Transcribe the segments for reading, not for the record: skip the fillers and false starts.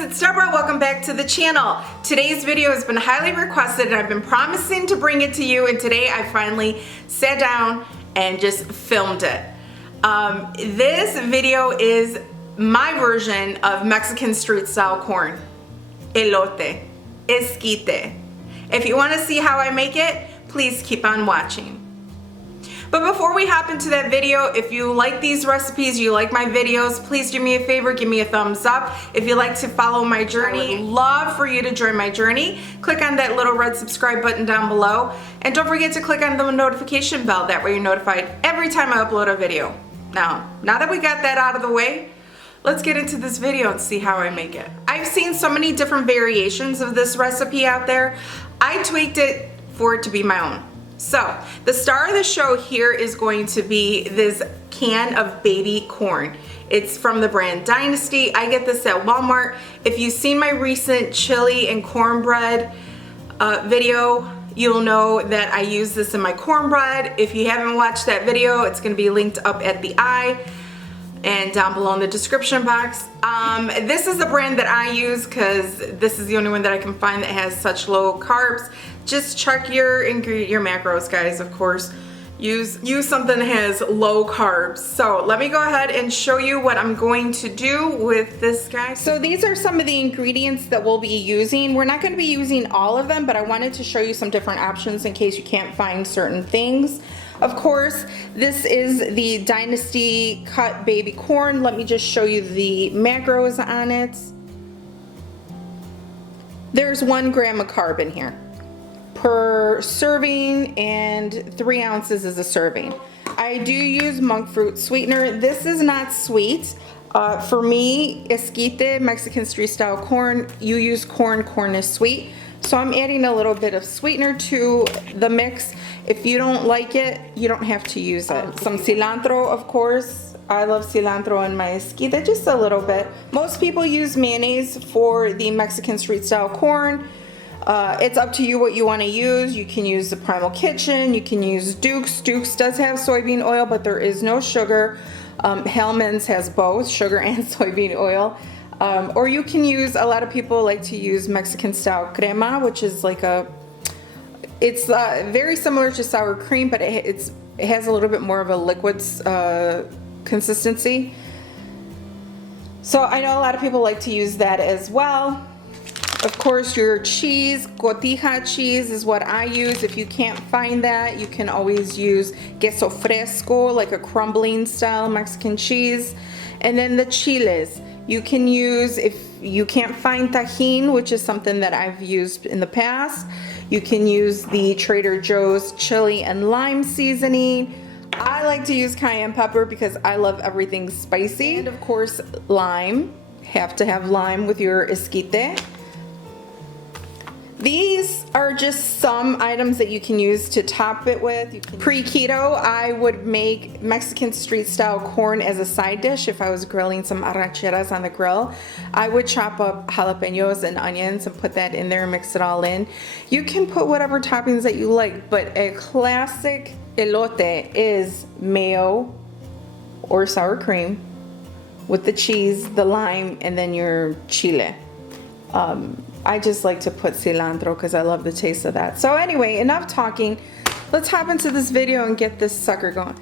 guys, it's Debra. Welcome back to the channel. Today's video has been highly requested and I've been promising to bring it to you, and today I finally sat down and just filmed it. This video is my version of Mexican street style corn. Elote. Esquite. If you want to see how I make it, please keep on watching. But before we hop into that video, if you like these recipes, you like my videos, please do me a favor, give me a thumbs up. If you like to follow my journey, I would love for you to join my journey. Click on that little red subscribe button down below. And don't forget to click on the notification bell, that way you're notified every time I upload a video. Now that we got that out of the way, let's get into this video and see how I make it. I've seen so many different variations of this recipe out there. I tweaked it for it to be my own. So, the star of the show here is going to be this can of baby corn. It's from the brand Dynasty. I get this at Walmart. If you've seen my recent chili and cornbread video, you'll know that I use this in my cornbread. If you haven't watched that video, it's going to be linked up at the eye and down below in the description box. This is the brand that I use because this is the only one that I can find that has such low carbs. Just check your macros, guys, of course. Use something that has low carbs. So let me go ahead and show you what I'm going to do with this, guys. So these are some of the ingredients that we'll be using. We're not going to be using all of them, but I wanted to show you some different options in case you can't find certain things. Of course, this is the Dynasty cut baby corn. Let me just show you the macros on it. There's 1 gram of carb in here per serving, and 3 ounces is a serving. I do use monk fruit sweetener. This is not sweet. For me, esquite, Mexican street style corn, you use corn is sweet. So I'm adding a little bit of sweetener to the mix. If you don't like it, you don't have to use it. Some cilantro, of course. I love cilantro in my esquite, just a little bit. Most people use mayonnaise for the Mexican street style corn. It's up to you what you want to use. You can use the Primal Kitchen, you can use Duke's. Duke's does have soybean oil, but there is no sugar. Hellman's has both sugar and soybean oil. Or you can use, a lot of people like to use Mexican style crema, which is like it's very similar to sour cream, but it has a little bit more of a liquid consistency. So I know a lot of people like to use that as well. Of course, your cheese, cotija cheese is what I use. If you can't find that, you can always use queso fresco, like a crumbling style Mexican cheese. And then the chiles. You can use, if you can't find tajin, which is something that I've used in the past, you can use the Trader Joe's chili and lime seasoning. I like to use cayenne pepper because I love everything spicy. And of course, lime. Have to have lime with your esquite. These are just some items that you can use to top it with. Pre-keto, I would make Mexican street style corn as a side dish. If I was grilling some arracheras on the grill, I would chop up jalapenos and onions and put that in there and mix it all in. You can put whatever toppings that you like, but a classic elote is mayo or sour cream with the cheese, the lime, and then your chile. I just like to put cilantro because I love the taste of that. So anyway, enough talking. Let's hop into this video and get this sucker going.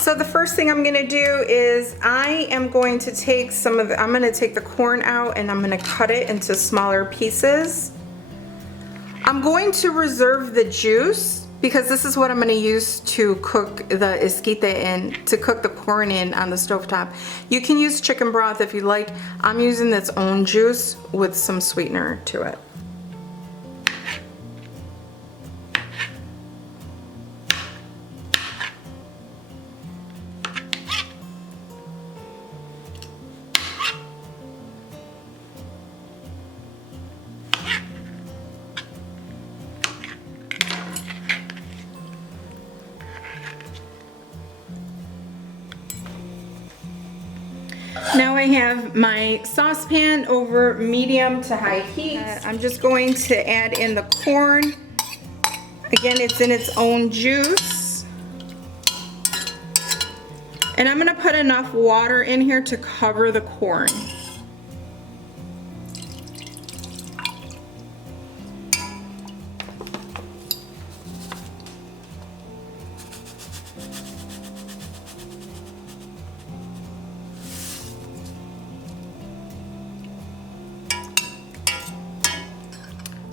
So the first thing I'm gonna do is I am going to take I'm gonna take the corn out and I'm gonna cut it into smaller pieces. I'm going to reserve the juice because this is what I'm going to use to cook the esquite in, to cook the corn in on the stovetop. You can use chicken broth if you like. I'm using its own juice with some sweetener to it. Now I have my saucepan over medium to high heat. I'm just going to add in the corn. Again, it's in its own juice. And I'm gonna put enough water in here to cover the corn.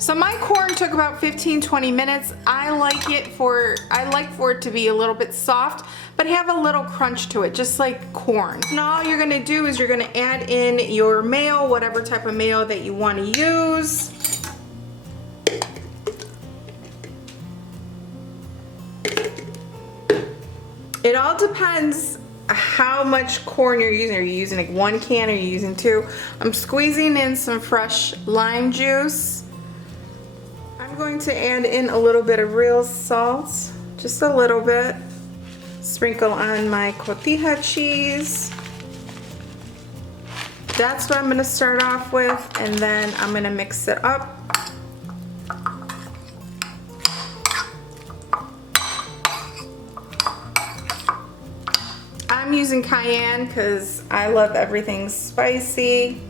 So my corn took about 15-20 minutes. I like for it to be a little bit soft, but have a little crunch to it, just like corn. Now all you're gonna do is you're gonna add in your mayo, whatever type of mayo that you want to use. It all depends how much corn you're using. Are you using like 1 can or are you using 2? I'm squeezing in some fresh lime juice. I'm going to add in a little bit of real salt, just a little bit. Sprinkle on my cotija cheese. That's what I'm going to start off with, and then I'm going to mix it up. I'm using cayenne because I love everything spicy.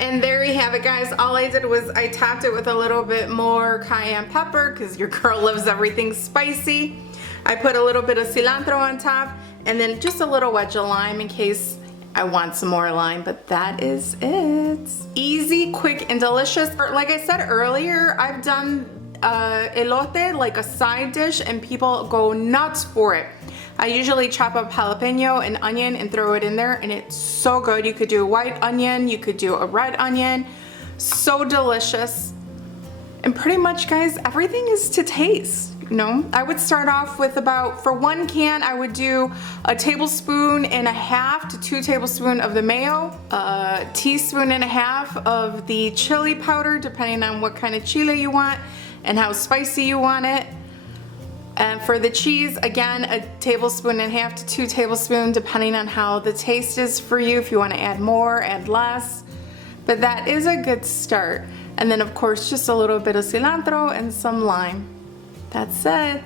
And there you have it, guys. All I did was I topped it with a little bit more cayenne pepper because your girl loves everything spicy. I put a little bit of cilantro on top and then just a little wedge of lime in case I want some more lime, but that is it. Easy, quick, and delicious. Like I said earlier, I've done elote like a side dish and people go nuts for it. I usually chop up jalapeno and onion and throw it in there, and it's so good. You could do a white onion, you could do a red onion. So delicious. And pretty much, guys, everything is to taste. You know, I would start off with about, for 1 can, I would do 1.5 tablespoons to 2 tablespoons of the mayo, 1.5 teaspoons of the chili powder, depending on what kind of chili you want and how spicy you want it. And for the cheese, again, 1.5 tablespoons to 2 tablespoons, depending on how the taste is for you. If you want to add more, add less. But that is a good start. And then, of course, just a little bit of cilantro and some lime. That's it.